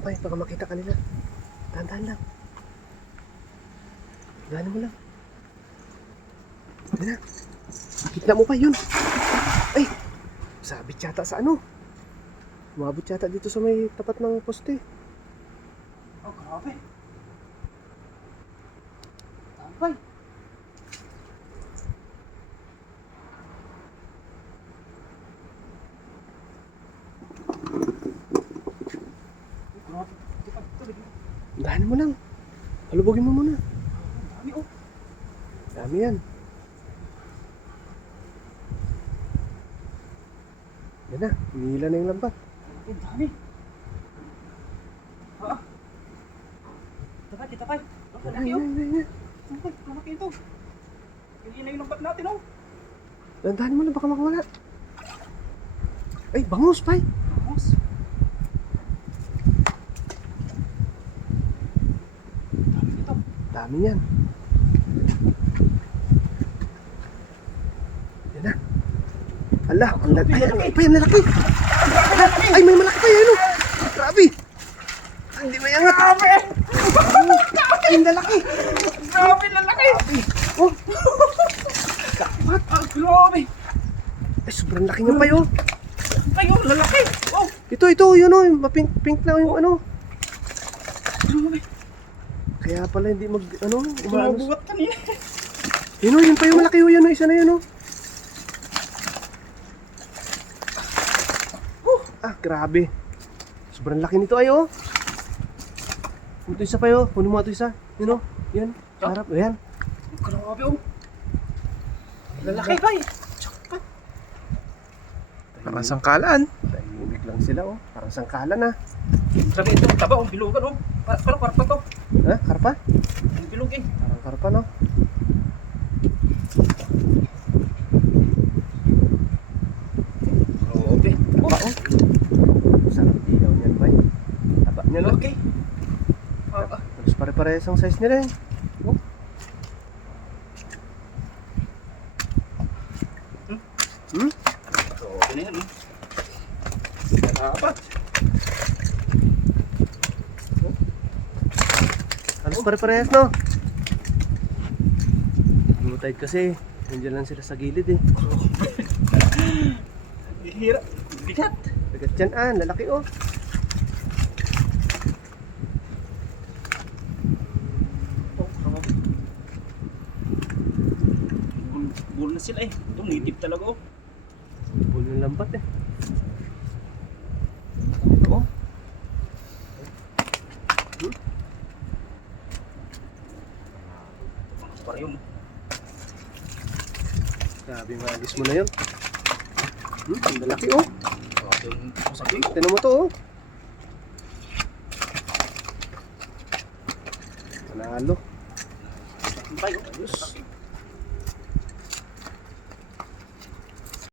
lang pa, baka makita ka nila. Dahan-dahan lang. Dahan mo lang. Yan na. Kita mo pa yun. Ay! Sabit yata sa ano. Umabot yata dito sa may tapat ng poste. Oh, grabe. Tampay. Grabe. Dahan mo lang. Halubogin mo muna. Dami oh. Dami yan. Yan na, hinihila na yung lambat. Ang dami. Ah. Tapay, tapay. Ang Yan, laki yan, oh. yan, yan. Tapay, ang laki ito. Hindi na yung lambat natin oh. Dahan mo lang, baka makawala. Ay, bangus, pay. Vamos. Dami ito. Dami yan. Yan na. Ala, ang laki. Ay, pa yan, lalaki. Ay, may malaki pa yan, ano. Grabe. Hindi mayangat. Grabe! Ay, ang lalaki. Grabe, lalaki! Oh, Kapat! Ah, grabe! ay, sobrang laki niya pa yun. Tayo, lalaki! Oh! Ito, yun o. Mapink-pink na yung ano. Grabe! Kaya pala hindi umanos. Bubuhat kanina. Yun o, yun pa yung malaki o. Yun o, isa na yun o. Ah, grabe. Sobrang laki nito ay o. Ito isa pa yun. Punin mo ito isa. Yun o. Yan. Sarap. Ayan. Grabe oh! Lalaki ba eh? Parang sangkalan. Tahimik lang sila o. Parang sangkalan ah. Sabi ito, taba oh, bilugan oh. Parang karpa to. Ha? Karpa? Ang bilog eh. Parang karpa no? Grabe. Taba o. Sarap diyaw niyan ba? Taba niya no? Lalaki. Tapos pare-parehas ang size nila eh. Oh. Hmm? Grabe na yan oh. Dapat. Halos pare-parehas no? Blue tide kasi. Nandiyan lang sila sa gilid eh. Hihira. Bigat. Bigat yan ah. Lalaki oh. Oh, grabe. Bul na sila eh. Ito, native talaga oh. Bull yung lambat eh. Ito oh. Para yun. Grabe yung agis mo na yun. Ang lalaki oh. Grabe yung sabi. Tinan mo to oh. Panalo. Tayo. Ayos.